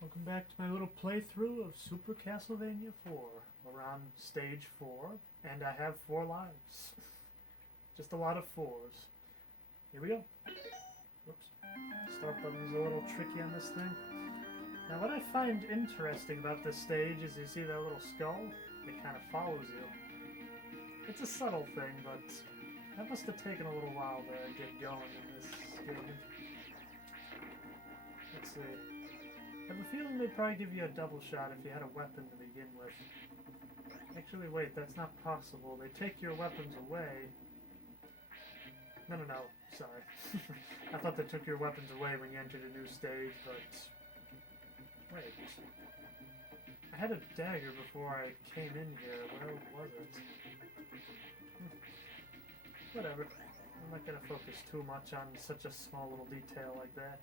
Welcome back to my little playthrough of Super Castlevania 4. We're on stage 4, and I have 4 lives. Just a lot of 4s. Here we go. Oops. Start button's a little tricky on this thing. Now what I find interesting about this stage is you see that little skull? It kind of follows you. It's a subtle thing, but that must have taken a little while to get going in this game. Let's see. I have a feeling they'd probably give you a double shot if you had a weapon to begin with. Actually, wait, that's not possible. They take your weapons away. No, sorry. I thought they took your weapons away when you entered a new stage, but... Wait. I had a dagger before I came in here. Where was it? Whatever. I'm not gonna focus too much on such a small little detail like that.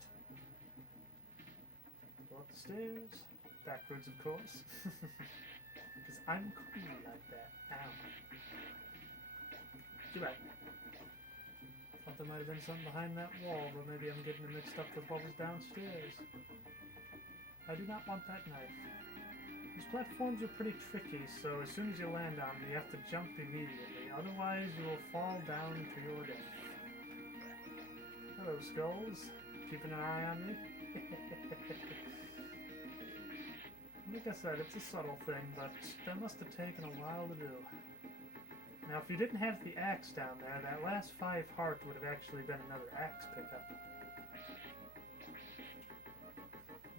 Go up the stairs. Backwards, of course. Because I'm cool like that. Ow. Too bad. Thought there might have been something behind that wall, but maybe I'm getting it mixed up with what was downstairs. I do not want that knife. These platforms are pretty tricky, so as soon as you land on them, you have to jump immediately. Otherwise, you will fall down to your death. Hello, Skulls. Keeping an eye on me? Like I said, it's a subtle thing, but that must have taken a while to do. Now, if you didn't have the axe down there, that last 5 heart would have actually been another axe pickup.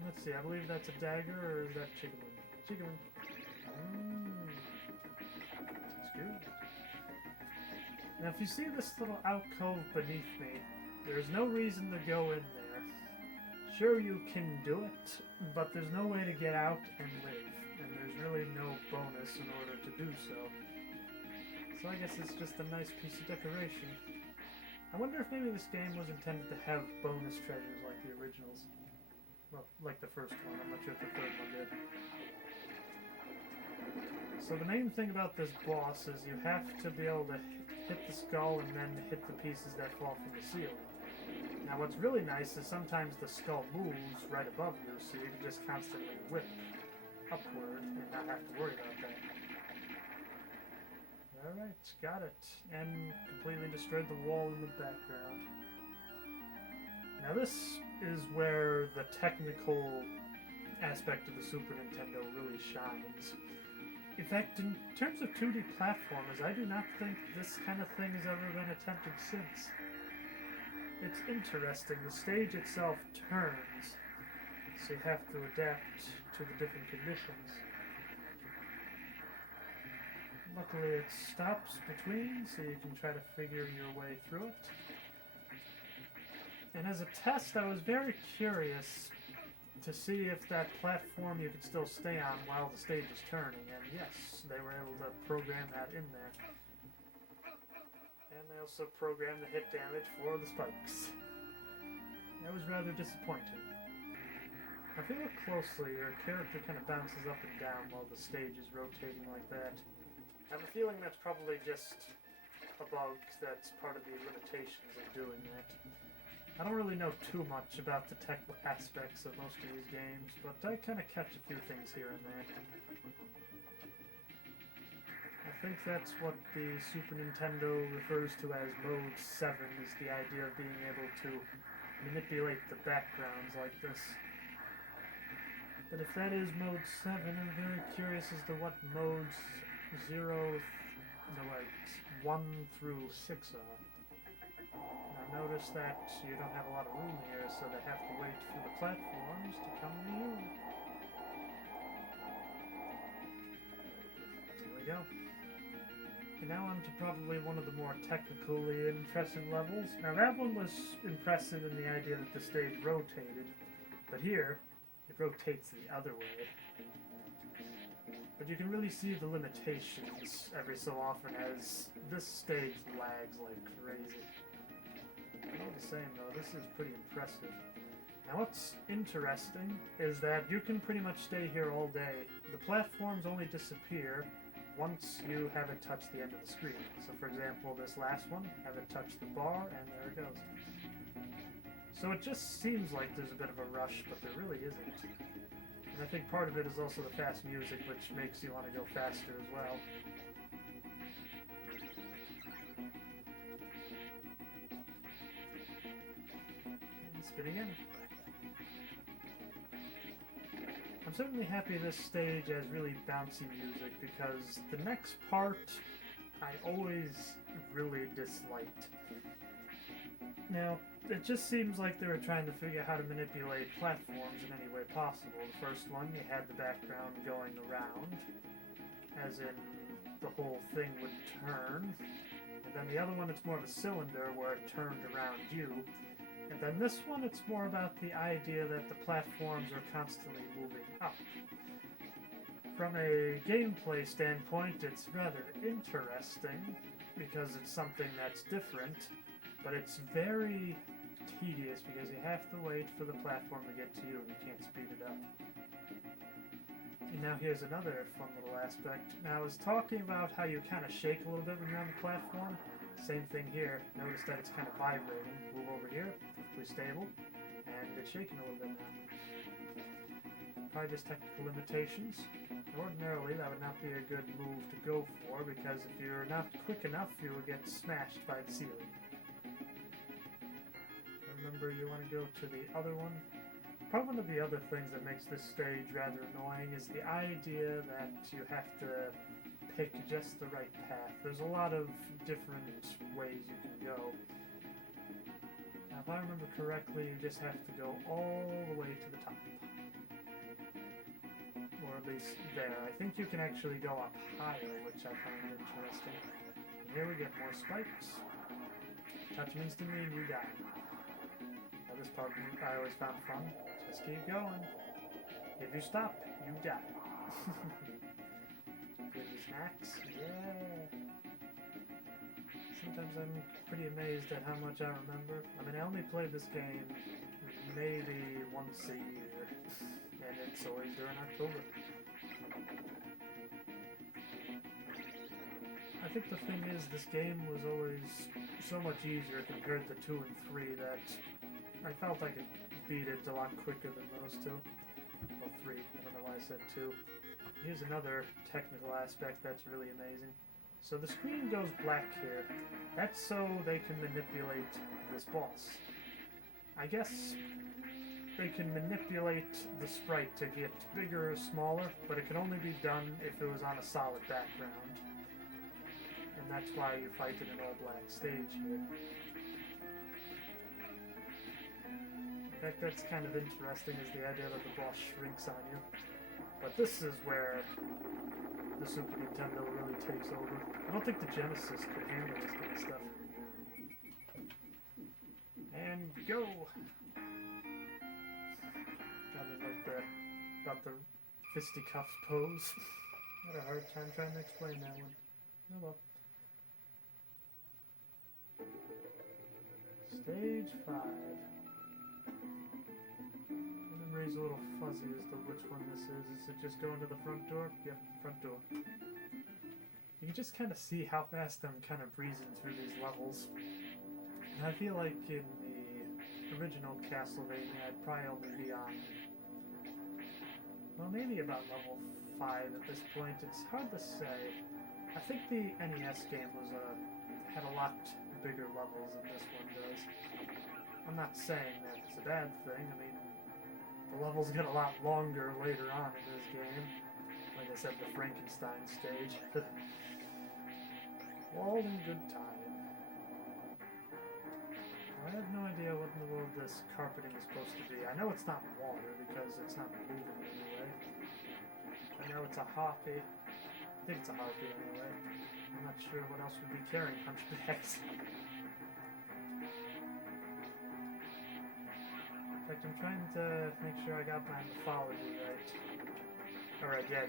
Let's see, I believe that's a dagger, or is that chicken wing? Chicken wing. That's good. Now, if you see this little alcove beneath me, there's no reason to go in there. Sure, you can do it, but there's no way to get out and live, and there's really no bonus in order to do so. So I guess it's just a nice piece of decoration. I wonder if maybe this game was intended to have bonus treasures like the originals. Well, like the first one. I'm not sure if the third one did. So the main thing about this boss is you have to be able to hit the skull and then hit the pieces that fall from the ceiling. Now what's really nice is sometimes the skull moves right above you, so you can just constantly whip upward and not have to worry about that. Alright, got it. And completely destroyed the wall in the background. Now this is where the technical aspect of the Super Nintendo really shines. In fact, in terms of 2D platformers, I do not think this kind of thing has ever been attempted since. It's interesting. The stage itself turns, so you have to adapt to the different conditions. Luckily it stops between, so you can try to figure your way through it. And as a test, I was very curious to see if that platform you could still stay on while the stage is turning, and yes, they were able to program that in there. And they also programmed the hit damage for the spikes. That was rather disappointing. Now, if you look closely, your character kind of bounces up and down while the stage is rotating like that. I have a feeling that's probably just a bug that's part of the limitations of doing that. I don't really know too much about the tech aspects of most of these games, but I kind of catch a few things here and there. I think that's what the Super Nintendo refers to as Mode 7, is the idea of being able to manipulate the backgrounds like this. But if that is Mode 7, I'm very curious as to what Modes 1 through 6 are. Now notice that you don't have a lot of room here, so they have to wait for the platforms to come to you. There we go. And now on to probably one of the more technically impressive levels. Now that one was impressive in the idea that the stage rotated, but here, it rotates the other way. But you can really see the limitations every so often as this stage lags like crazy. But all the same though, this is pretty impressive. Now what's interesting is that you can pretty much stay here all day. The platforms only disappear once you have it touch the end of the screen. So for example, this last one, have it touch the bar, and there it goes. So it just seems like there's a bit of a rush, but there really isn't. And I think part of it is also the fast music, which makes you want to go faster as well. And spin again. I'm certainly happy this stage has really bouncy music, because the next part I always really disliked. Now, it just seems like they were trying to figure out how to manipulate platforms in any way possible. The first one, you had the background going around, as in the whole thing would turn. And then the other one, it's more of a cylinder where it turned around you. And then this one, it's more about the idea that the platforms are constantly moving up. From a gameplay standpoint, it's rather interesting, because it's something that's different, but it's very tedious because you have to wait for the platform to get to you and you can't speed it up. And now here's another fun little aspect. Now I was talking about how you kind of shake a little bit when you're on the platform. Same thing here. Notice that it's kind of vibrating. Move over here, perfectly stable, and it's shaking a little bit now. Probably just technical limitations. Ordinarily, that would not be a good move to go for, because if you're not quick enough, you will get smashed by the ceiling. Remember, you want to go to the other one. Probably one of the other things that makes this stage rather annoying is the idea that you have to pick just the right path. There's a lot of different ways you can go. Now, if I remember correctly, you just have to go all the way to the top. Or at least there. I think you can actually go up higher, which I find interesting. And here we get more spikes. Touch them instantly and you die. Now this part I always found fun. Just keep going. If you stop, you die. Give you snacks. Yeah. Sometimes I'm pretty amazed at how much I remember. I mean, I only played this game maybe once a year. And it's always during October. I think the thing is, this game was always so much easier compared to 2 and 3 that I felt I could beat it a lot quicker than those two. Well, 3. I don't know why I said 2. Here's another technical aspect that's really amazing. So the screen goes black here. That's so they can manipulate this boss. I guess they can manipulate the sprite to get bigger or smaller, but it can only be done if it was on a solid background. And that's why you fight in an all-black stage here. In fact, that's kind of interesting, is the idea that the boss shrinks on you. But this is where the Super Nintendo really takes over. I don't think the Genesis could handle this kind of stuff. And go! About the fisticuffs pose. I had a hard time trying to explain that one. Oh well. Stage 5. My memory's a little fuzzy as to which one this is. Is it just going to the front door? Yep, front door. You can just kind of see how fast I'm kind of breezing through these levels. And I feel like in the original Castlevania, I'd probably only be on, well, maybe about level 5 at this point. It's hard to say. I think the NES game had a lot bigger levels than this one does. I'm not saying that it's a bad thing. I mean, the levels get a lot longer later on in this game. Like I said, the Frankenstein stage. All in good time. I have no idea what in the world this carpeting is supposed to be. I know it's not water because it's not moving anyway. I know it's a harpy. I think it's a harpy anyway. I'm not sure what else would be carrying hunchbacks. In fact, I'm trying to make sure I got my mythology right. Alright, yeah.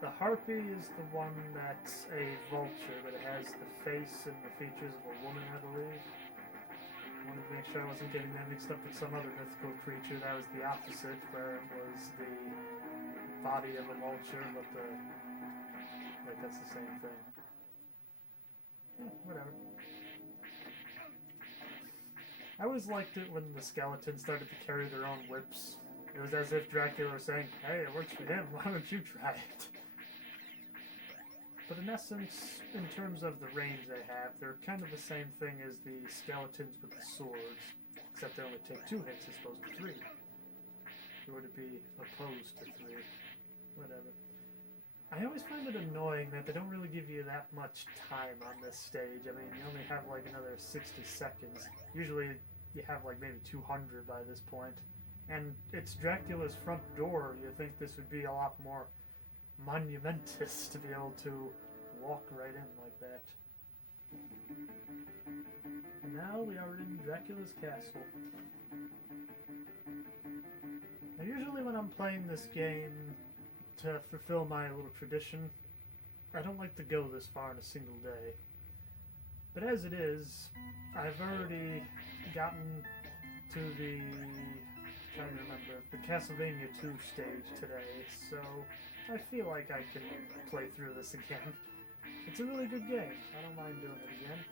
The harpy is the one that's a vulture, but it has the face and the features of a woman, I believe. I wanted to make sure I wasn't getting that mixed up with some other mythical creature. That was the opposite, where it was the body of a vulture, but that's the same thing. Yeah, whatever. I always liked it when the skeletons started to carry their own whips. It was as if Dracula was saying, hey, it works for him, why don't you try it? But in essence, in terms of the range they have, they're kind of the same thing as the skeletons with the swords, except they only take 2 hits as opposed to 3. Or would it be opposed to 3? Whatever. I always find it annoying that they don't really give you that much time on this stage. I mean, you only have like another 60 seconds. Usually you have like maybe 200 by this point. And it's Dracula's front door. You think this would be a lot more monumentous to be able to walk right in like that. And now we are in Dracula's castle. Now usually when I'm playing this game, to fulfill my little tradition, I don't like to go this far in a single day. But as it is, I've already gotten to the, trying to remember, the Castlevania 2 stage today, so I feel like I can play through this again. It's a really good game. I don't mind doing it again.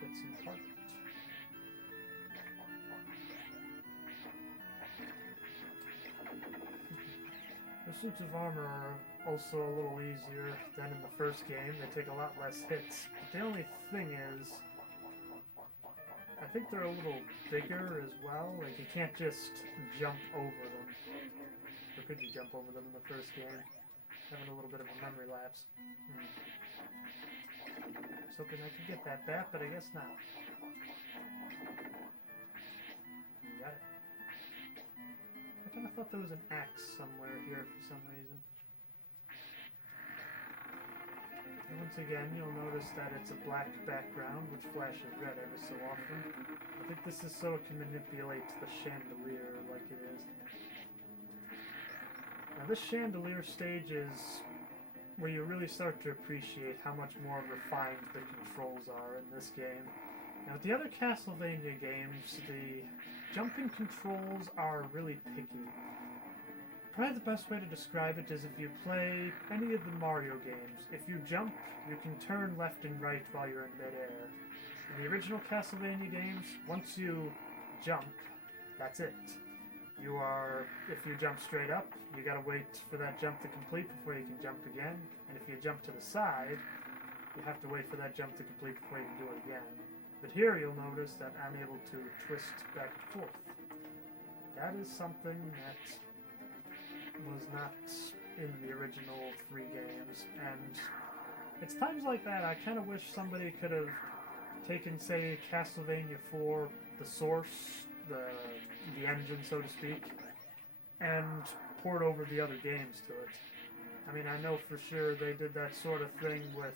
Get some heart. The suits of armor are also a little easier than in the first game. They take a lot less hits. But the only thing is, I think they're a little bigger as well. Like, you can't just jump over them. Or could you jump over them in the first game? Having a little bit of a memory lapse. I was hoping I could get that back, but I guess not. You got it. I kind of thought there was an axe somewhere here for some reason. And once again, you'll notice that it's a black background which flashes red every so often. I think this is so it can manipulate the chandelier like it is. Now this chandelier stage is where you really start to appreciate how much more refined the controls are in this game. Now with the other Castlevania games, the jumping controls are really picky. Probably the best way to describe it is if you play any of the Mario games, if you jump, you can turn left and right while you're in midair. In the original Castlevania games, once you jump, that's it. If you jump straight up, you gotta wait for that jump to complete before you can jump again. And if you jump to the side, you have to wait for that jump to complete before you can do it again. But here you'll notice that I'm able to twist back and forth. That is something that was not in the original 3 games, and it's times like that I kind of wish somebody could have taken, say, Castlevania 4, the source, the engine, so to speak, and poured over the other games to it. I mean, I know for sure they did that sort of thing with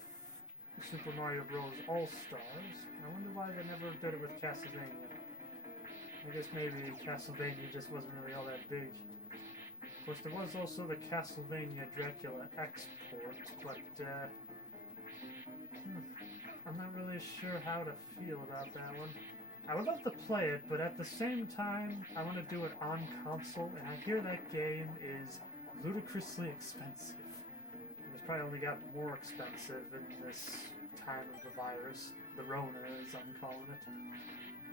Super Mario Bros. All-Stars. I wonder why they never did it with Castlevania. I guess maybe Castlevania just wasn't really all that big. Of course, there was also the Castlevania Dracula export, but I'm not really sure how to feel about that one. I would love to play it, but at the same time, I want to do it on console, and I hear that game is ludicrously expensive. It's probably only got more expensive in this time of the virus. The Rona, as I'm calling it.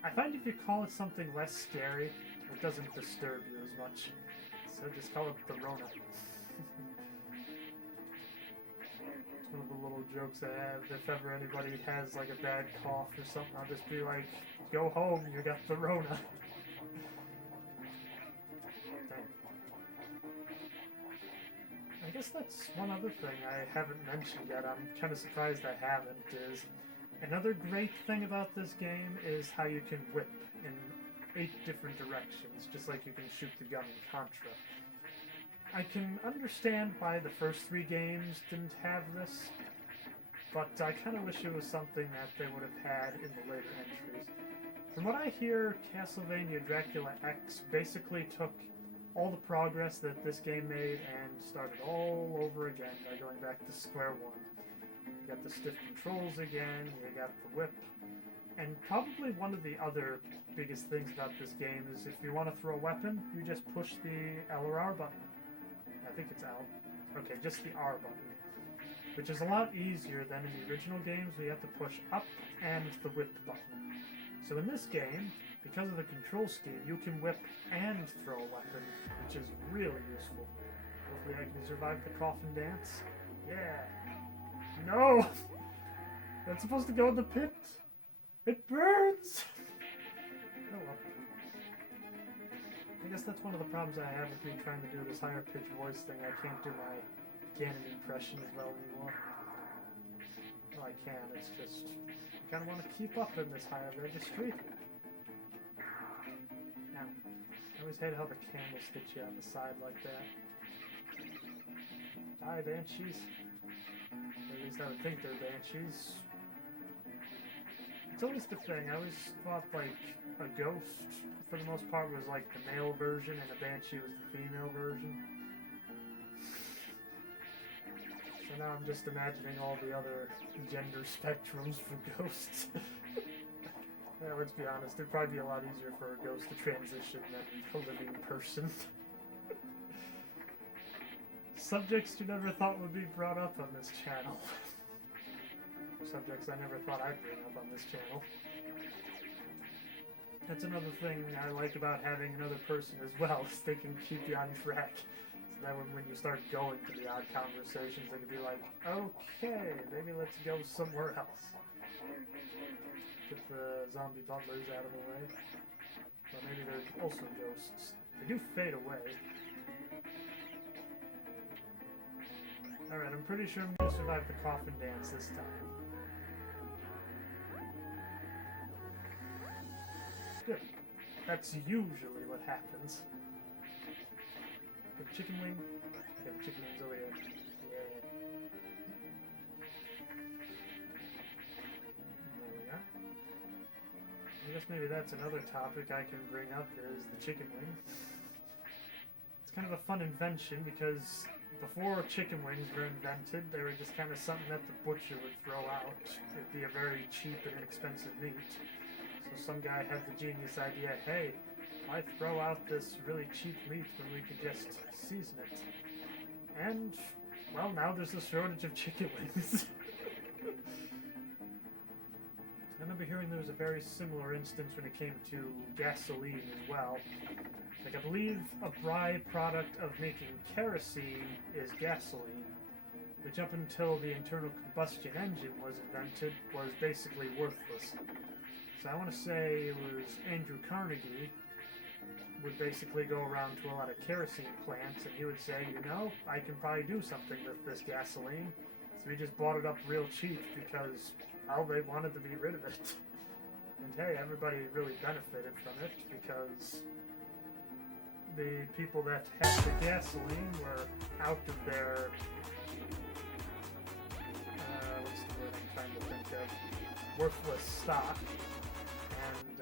I find if you call it something less scary, it doesn't disturb you as much. So just call it the Rona. It's one of the little jokes I have. If ever anybody has like a bad cough or something, I'll just be like, go home, you got the Rona. I guess that's one other thing I haven't mentioned yet. I'm kind of surprised I haven't. Is another great thing about this game is how you can whip in 8 different directions, just like you can shoot the gun in Contra. I can understand why the first 3 games didn't have this, but I kind of wish it was something that they would have had in the later entries. From what I hear, Castlevania Dracula X basically took all the progress that this game made and started all over again by going back to square one. You got the stiff controls again, you got the whip, and probably one of the other biggest things about this game is if you want to throw a weapon, you just push the L or R button. I think it's L. Okay, just the R button. Which is a lot easier than in the original games where you have to push up and the whip button. So in this game, because of the control scheme, you can whip and throw a weapon, which is really useful. Hopefully I can survive the coffin dance. Yeah. No! That's supposed to go in the pit. It burns! Oh well. I guess that's one of the problems I have with me trying to do this higher pitched voice thing. I can't do my Ganon impression as well anymore. Well, I can, it's just I kind of want to keep up in this higher registry. Now, I always hate how the candles hit you on the side like that. Die, banshees. Or at least I would think they're banshees. It's always the thing. I always thought like a ghost, for the most part, was like the male version, and a banshee was the female version. So now I'm just imagining all the other gender spectrums for ghosts. Yeah, let's be honest, it'd probably be a lot easier for a ghost to transition than a living person. Subjects you never thought would be brought up on this channel. Subjects I never thought I'd bring up on this channel. That's another thing I like about having another person as well, is they can keep you on track. So that when you start going to the odd conversations, they can be like, okay, maybe let's go somewhere else. Get the zombie butlers out of the way. But maybe there's also ghosts. They do fade away. Alright, I'm pretty sure I'm going to survive the coffin dance this time. Good. That's usually what happens. The chicken wing. Okay, the chicken wing's over here. Yeah. There we go. I guess maybe that's another topic I can bring up, is the chicken wing. It's kind of a fun invention because before chicken wings were invented, they were just kind of something that the butcher would throw out. It'd be a very cheap and inexpensive meat. So some guy had the genius idea, hey, why throw out this really cheap meat when we could just season it? And, well, now there's a shortage of chicken wings. I remember hearing there was a very similar instance when it came to gasoline as well. Like, I believe a byproduct of making kerosene is gasoline, which up until the internal combustion engine was invented was basically worthless. So I want to say it was Andrew Carnegie would basically go around to a lot of kerosene plants, and he would say, you know, I can probably do something with this gasoline. So he just bought it up real cheap because, well, they wanted to be rid of it. And hey, everybody really benefited from it because the people that had the gasoline were out of their, what's the word I'm trying to think of, worthless stock. And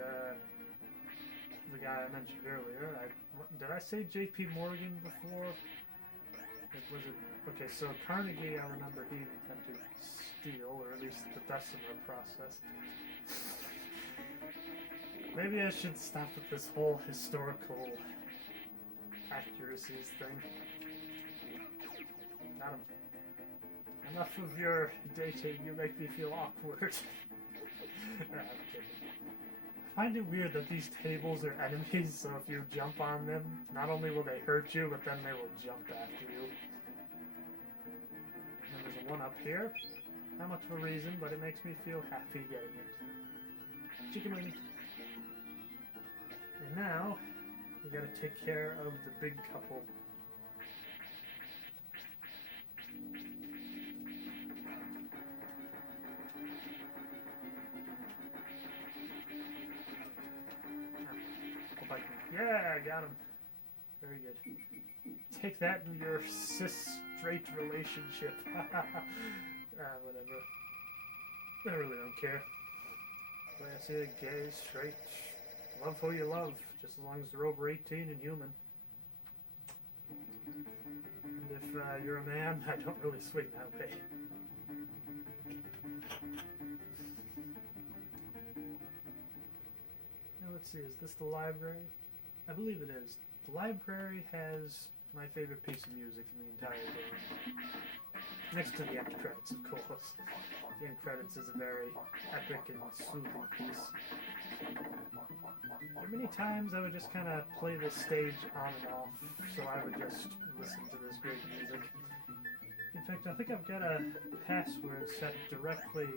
the guy I mentioned earlier, did I say J.P. Morgan before? Was it? Okay, so Carnegie, I remember he invented steel, or at least the Bessemer process. Maybe I should stop with this whole historical accuracies thing. Got him. Enough of your dating, you make me feel awkward. I'm kidding. I find it weird that these tables are enemies, so if you jump on them, not only will they hurt you, but then they will jump after you. And there's one up here. Not much of a reason, but it makes me feel happy getting it. Chicken wing. And now, we gotta take care of the big couple. Yeah, I got him. Very good. Take that in your cis-straight relationship. Whatever. I really don't care. Whether I say gay, straight, love who you love, just as long as they're over 18 and human. And if you're a man, I don't really swing that way. Now let's see, is this the library? I believe it is. The library has my favorite piece of music in the entire game. Next to the end credits, of course. The end credits is a very epic and soothing piece. There are many times I would just kind of play this stage on and off, so I would just listen to this great music. In fact, I think I've got a password set directly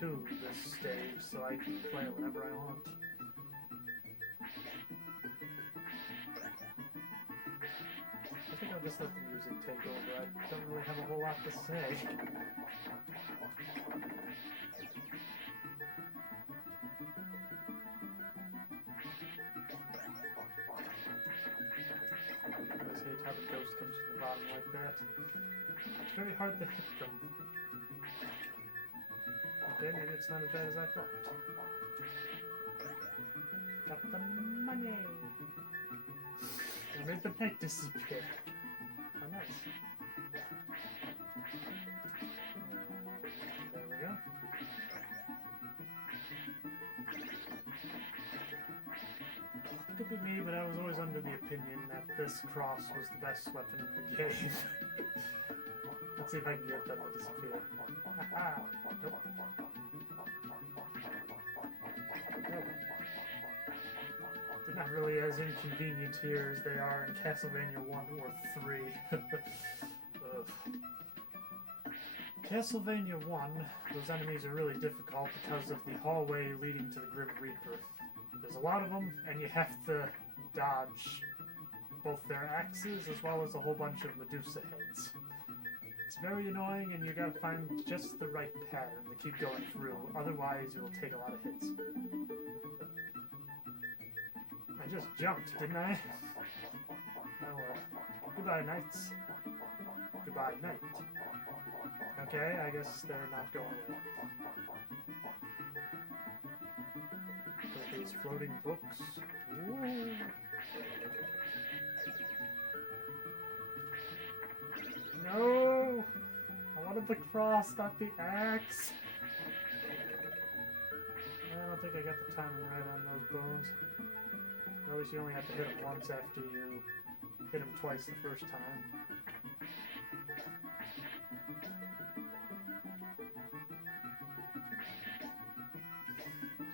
to this stage, so I can play it whenever I want. I think I'll just let the music take over. I don't really have a whole lot to say. I always hate how the ghost comes from the bottom like that. It's very hard to hit them. Okay, maybe it's not as bad as I thought. Got the money! I made the night disappear. How nice. There we go. Could be me, but I was always under the opinion that this cross was the best weapon in the game. Let's see if I can get them to disappear. Haha! Nope. Nope. They're not really as inconvenient here as they are in Castlevania 1 or 3. Castlevania 1, those enemies are really difficult because of the hallway leading to the Grim Reaper. There's a lot of them, and you have to dodge both their axes as well as a whole bunch of Medusa heads. It's very annoying, and you gotta find just the right pattern to keep going through, otherwise you will take a lot of hits. I just jumped, didn't I? Oh well. Goodbye, knights. Goodbye, knight. Okay, I guess they're not going away. These floating books. Ooh. No! I wanted the cross, not the axe. I don't think I got the timing right on those bones. At least you only have to hit them once after you hit them twice the first time.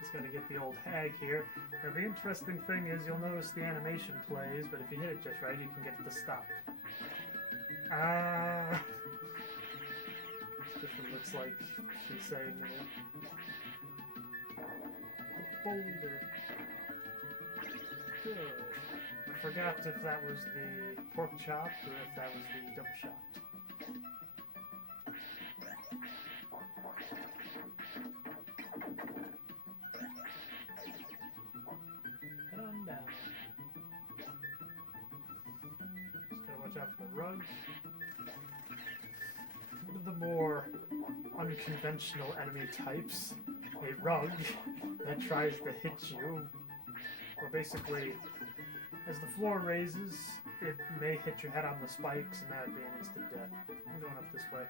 Just gotta get the old hag here. Now the interesting thing is you'll notice the animation plays, but if you hit it just right, you can get it to stop. Ah! This different looks like she's saying boulder. Good. I forgot if that was the pork chop or if that was the double shot. Head on down. Just gotta watch out for the rug. One of the more unconventional enemy types, a rug that tries to hit you. Well, basically, as the floor raises, it may hit your head on the spikes, and that would be an instant death. I'm going up this way.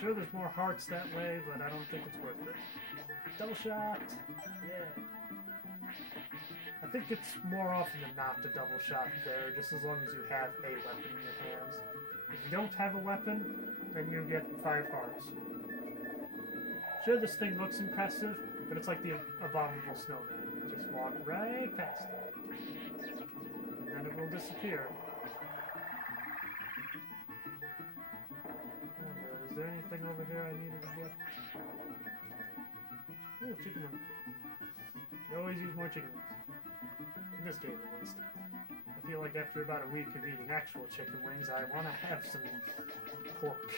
Sure, there's more hearts that way, but I don't think it's worth it. Double shot! Yeah! I think it's more often than not the double shot there, just as long as you have a weapon in your hands. If you don't have a weapon, then you get 5 hearts. Sure, this thing looks impressive, but it's like the abominable snowman. Just walk right past it. And then it will disappear. Is there anything over here I needed to get? Oh, chicken wing. You always use more chicken wings. In this game, at least. I feel like after about a week of eating actual chicken wings, I want to have some pork.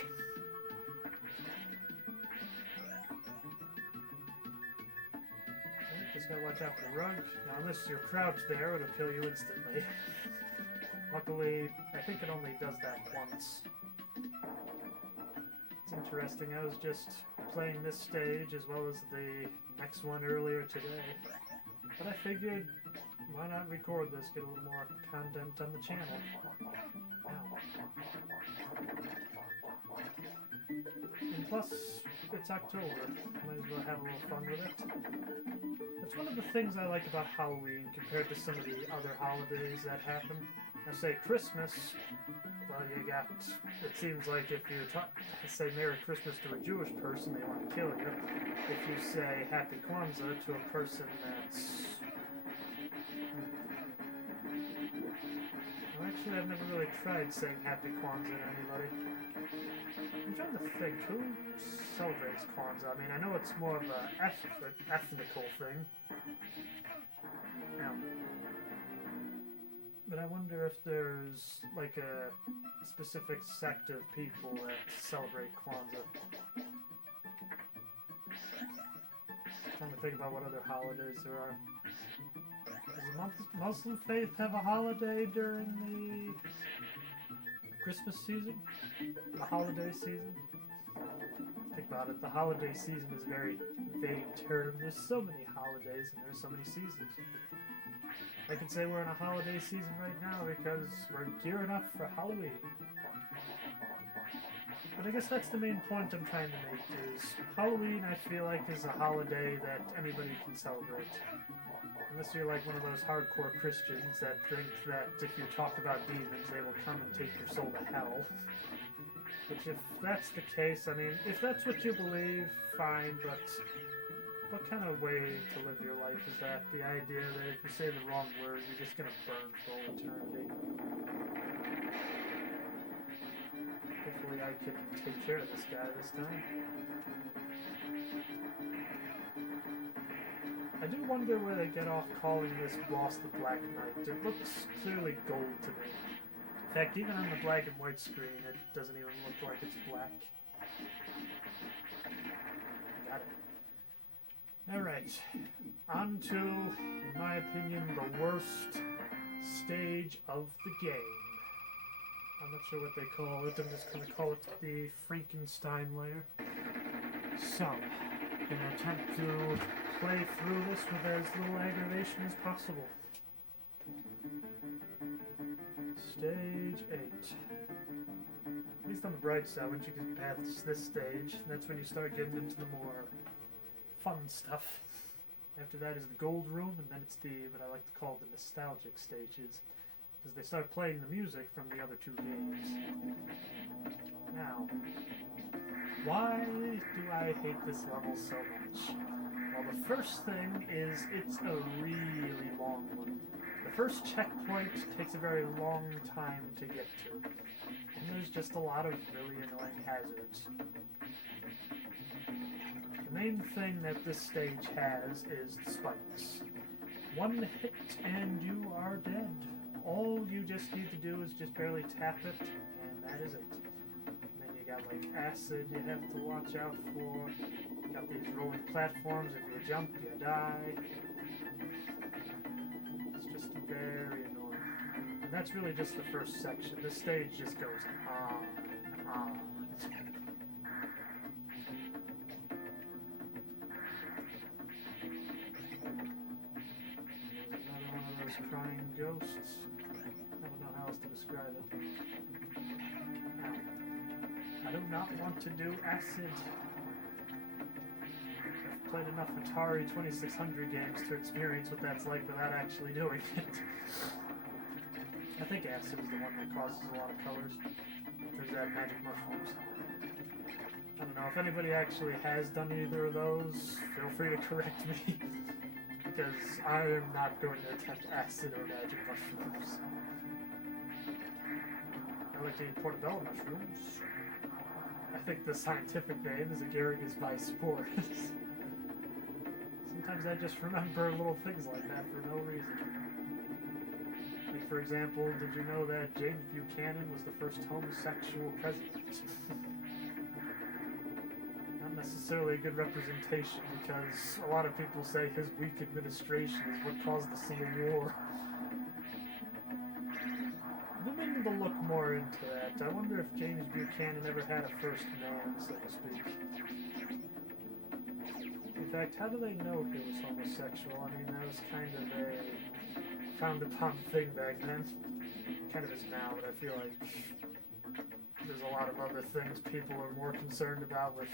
Just gotta watch out for the rug. Now, unless you're crouched there, it'll kill you instantly. Luckily, I think it only does that once. It's interesting, I was just playing this stage as well as the next one earlier today. But I figured, why not record this, get a little more content on the channel. Ow. And plus, it's October. Might as well have a little fun with it. That's one of the things I like about Halloween compared to some of the other holidays that happen. Now, say Christmas, well, you got, it seems like if you say Merry Christmas to a Jewish person, they want to kill you. If you say Happy Kwanzaa to a person that's... Well, actually, I've never really tried saying Happy Kwanzaa to anybody. I'm trying to think, who celebrates Kwanzaa? I mean, I know it's more of an ethnical thing. Now, but I wonder if there's, like, a specific sect of people that celebrate Kwanzaa. I'm trying to think about what other holidays there are. Does the Muslim faith have a holiday during the Christmas season? The holiday season? Think about it, the holiday season is a very vague term. There's so many holidays and there's so many seasons. I can say we're in a holiday season right now because we're gearing up for Halloween. But I guess that's the main point I'm trying to make is Halloween I feel like is a holiday that anybody can celebrate. Unless you're like one of those hardcore Christians that think that if you talk about demons they will come and take your soul to hell. Which if that's the case, I mean, if that's what you believe, fine, but what kind of way to live your life is that? The idea that if you say the wrong word, you're just gonna burn for all eternity. Hopefully I can take care of this guy this time. I do wonder where they get off calling this boss the Black Knight. It looks clearly gold to me. In fact, even on the black and white screen, it doesn't even look like it's black. Got it. Alright, on to, in my opinion, the worst stage of the game. I'm not sure what they call it, I'm just going to call it the Frankenstein Layer. So, I'm going to attempt to play through this with as little aggravation as possible. Stage 8. At least on the bright side, once you get past this stage, that's when you start getting into the more fun stuff. After that is the gold room, and then it's the, what I like to call the nostalgic stages, because they start playing the music from the other two games. Now, why do I hate this level so much? Well, the first thing is it's a really long one. The first checkpoint takes a very long time to get to, and there's just a lot of really annoying hazards. The main thing that this stage has is the spikes. One hit and you are dead. All you just need to do is just barely tap it, and that is it. And then you got like acid you have to watch out for. You got these rolling platforms, if you jump, you die. It's just very annoying. And that's really just the first section. This stage just goes on and on. Crying ghosts. I don't know how else to describe it. Now, I do not want to do acid. I've played enough Atari 2600 games to experience what that's like without actually doing it. I think acid is the one that causes a lot of colors. There's that magic mushrooms. I don't know, if anybody actually has done either of those, feel free to correct me. Because I am not going to attempt acid or magic mushrooms. I like to eat portobello mushrooms. I think the scientific name is Agaricus bisporus. Sometimes I just remember little things like that for no reason. Like, for example, did you know that James Buchanan was the first homosexual president? Necessarily a good representation, because a lot of people say his weak administration is what caused the Civil War. I've been meaning to look more into that. I wonder if James Buchanan ever had a first man, so to speak. In fact, how do they know he was homosexual? I mean, that was kind of a frowned upon thing back then. Kind of is now, but I feel like there's a lot of other things people are more concerned about with,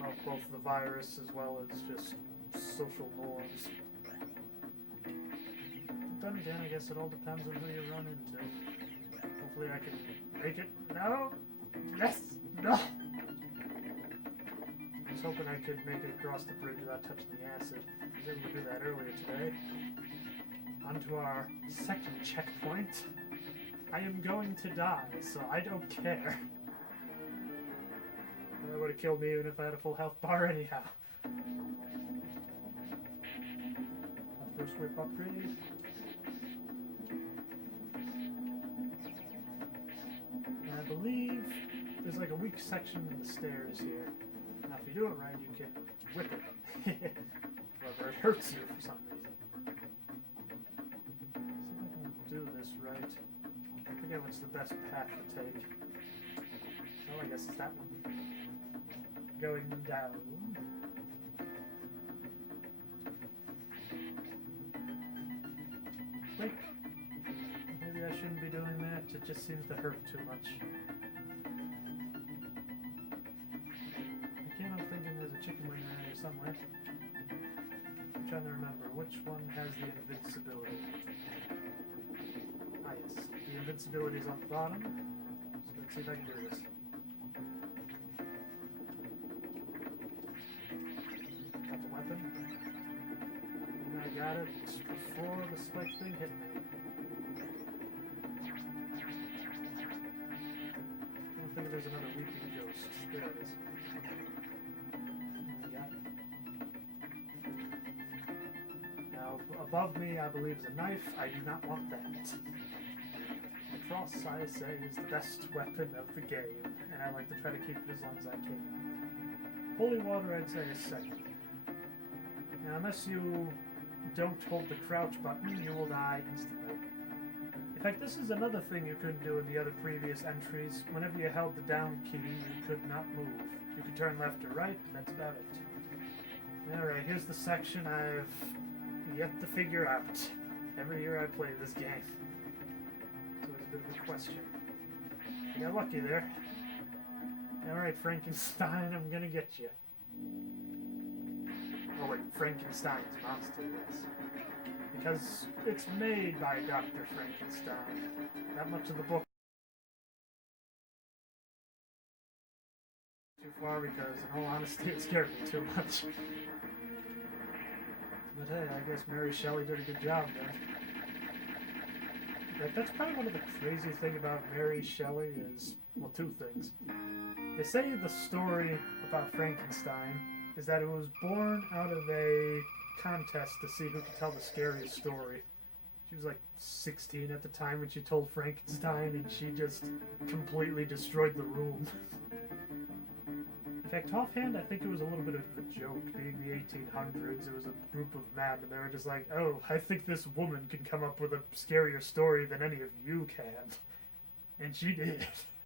well, both the virus as well as just social norms. But then again, I guess it all depends on who you run into. Hopefully I can make it. No! Yes! No! I was hoping I could make it across the bridge without touching the acid. I was able to do that earlier today. On to our second checkpoint. I am going to die, so I don't care. That would have killed me even if I had a full health bar anyhow. First whip upgrade. And I believe there's like a weak section in the stairs here. Now if you do it right, you can whip it. However, it hurts you for some reason. See if I can do this right. I forget what's the best path to take. Oh, I guess it's that one. Going down. Like, maybe I shouldn't be doing that. It just seems to hurt too much. Again, I'm thinking there's a chicken wing around here somewhere. I'm trying to remember which one has the invincibility. Ah, yes. The invincibility is on the bottom. So let's see if I can do this. Got the weapon. And I got it before the spike thing hit me. I don't think there's another weeping ghost. There it is. Yeah. Now, above me, I believe, is a knife. I do not want that. The cross, I say, is the best weapon of the game, and I like to try to keep it as long as I can. Holy water, I'd say, is second. Now, unless you don't hold the crouch button, you will die instantly. In fact, this is another thing you couldn't do in the other previous entries. Whenever you held the down key, you could not move. You could turn left or right, but that's about it. Alright, here's the section I've yet to figure out. Every year I play this game. So it's a bit of a question. You got lucky there. Alright, Frankenstein, I'm gonna get you. Oh wait, Frankenstein's monster, yes. Because it's made by Dr. Frankenstein. That much of the book too far because, in all honesty, it scared me too much. But hey, I guess Mary Shelley did a good job there. Like, that's probably one of the crazy things about Mary Shelley is, well, two things. They say the story about Frankenstein is that it was born out of a contest to see who could tell the scariest story. She was like 16 at the time when she told Frankenstein, and she just completely destroyed the room. In fact, offhand, I think it was a little bit of a joke. Being the 1800s, it was a group of men, and they were just like, oh, I think this woman can come up with a scarier story than any of you can. And she did.